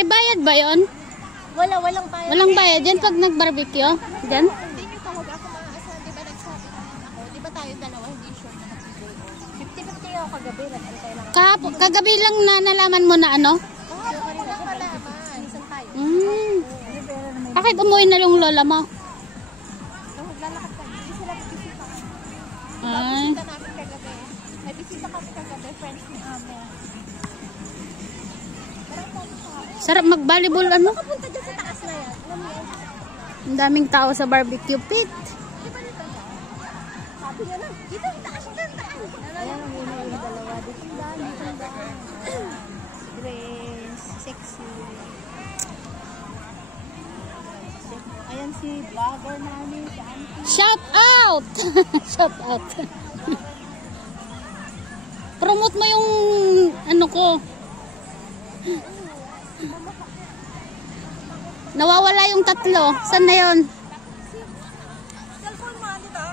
May bayad ba yon? Walang bayad. Walang bayad yan pag nag-barbecue? Diyan? Hindi nyo talaga ako maaasahan. Di ba nagsabi naman ako? Di ba tayo dalawa hindi sure na mag-50? 50-50 ako kagabi. Nag-antay lang. Kagabi lang na nalaman mo na ano? Oo, ko lang malaman. Isang tayo. Bakit umuwi na yung lola mo? Maglalakad kami. Hindi sila bisita. Ay. Bisita namin kagabi. May bisita kami kagabi. Friends ni Amo. Sarap mag-volleyball ano? Kapunta dyan sa taas na yan. Alam mo yun? Ang daming tao sa barbecue pit. Di ba nito yan? Sabi niya lang, dito yung taas yung taas. Ayan, yun yung dalawa. Dito yung daan. Grace, sexy. Ayan si vlogger namin, si Auntie. Shout out! Shout out. Promote mo yung ano ko. Nawawala yung tatlo. Saan na yun? Cellphone mo, dito.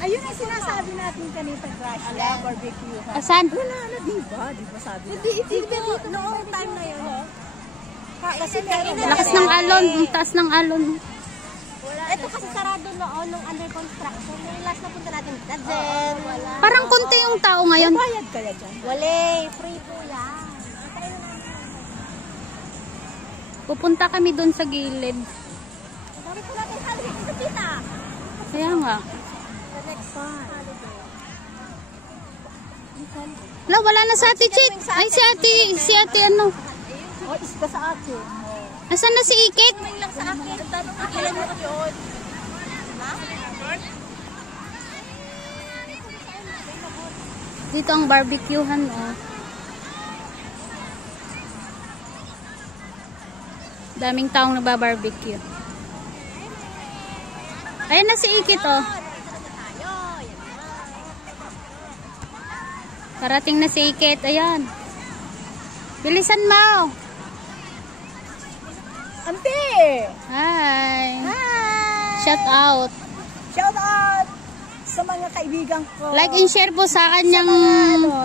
Ayun ang sinasabi natin kanina, Gracia, barbecue. Asan? Wala na, di ba? Di ba sabi na? Hindi, dito. Noong time na yun. Kasi Lakas ng alon. Ang taas ng alon. ito kasi sarado noon nung under construction. Yung last na punta natin, Dadzen. Wala. Parang konti yung tao ngayon. Bayad kaya dyan? Wala. Free po yan. Pupunta kami doon sa gilid. Sabi ko natin holiday sa tita. Kaya nga. The next holiday. La, wala na sa ate Chit. Ay, si ate ano. Oh, isda sa akin. Asan na si Ikit? Tuming lang sa akin. Ilan mo kasi yun? Dito ang barbecuehan, oh. Daming taong nagbabarbecue. Ayan na si Ikit, oh. Parating na si Ikit. Ayan. Bilisan mo. Auntie! Hi. Hi! Shout out. Shout out sa mga kaibigan ko. Like and share po sa kanyang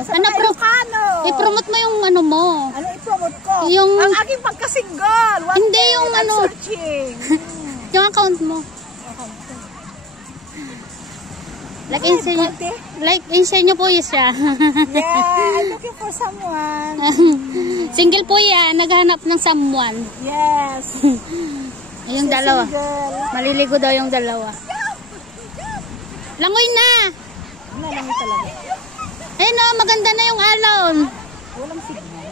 sa mga Ilocano. i-promote mo yung ano mo. Ano i-promote ko? Yung ang aking pagka-single. Hindi yung ano. Searching. Yung account mo. Like and share nyo po yun siya. Yeah, I'm looking for someone. Single po yan, naghahanap ng someone. Yes. Yung dalawa. Single. Maliligo daw yung dalawa. Langoy na! Nalangi talaga. Ayun o, maganda na yung alon. Walang signal.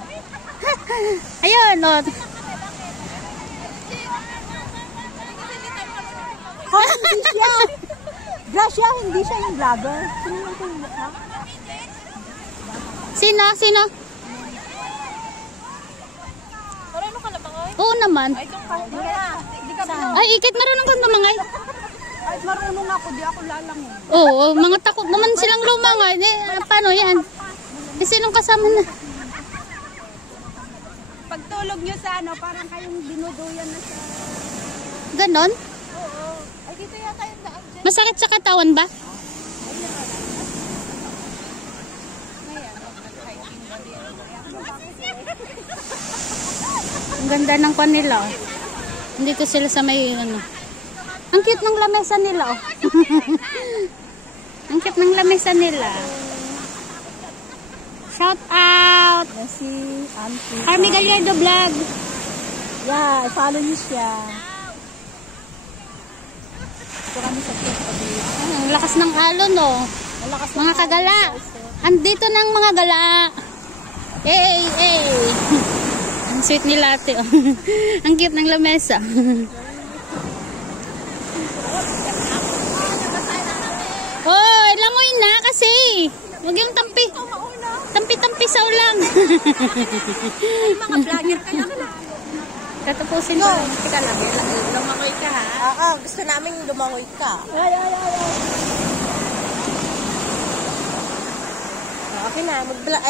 Ayun o. Oh, hindi siya. Gracia, hindi siya yung vlogger. Sino lang ko yung mukha? Sino? Sino? Marano ka na ba ngayon? Oo naman. Ay, itong kahit hindi ka ba? Ay, Ikit, marunong kang lumangay. Ay, marunong ako. Di ako lalangon. Oo, mga takot naman silang lumangay. Eh, paano yan? Eh, sinong kasama na? Pagtulog nyo sa ano, parang kayong dinuduyan na sa... Ganon? Oo. Ay, dito yata yung daan dyan. Masakit sa katawan ba? Ang ganda ng kanila. Oh. Dito sila sa may ano. Ang cute ng lamesa nila. Oh. Ang cute ng lamesa nila. Shout out! Si Auntie. Carmi Gallardo Vlog. Yeah, follow niyo siya. Ito kami sa Facebook. Ang lakas ng alon, no? Mga kagala. Andito ng mga gala. Hey, hey. Ang sweet nila ate. Oh. Ang cute ng lamesa. Hoy, langoy na kasi. Huwag yung tampi. Tampi-tampisaw lang. Mga vlogger kaya ka na. Tatapusin ko. Teka lang, lumangoy ka ha. Oo, gusto namin lumangoy ka. Ay. Okay na, mag-vlog.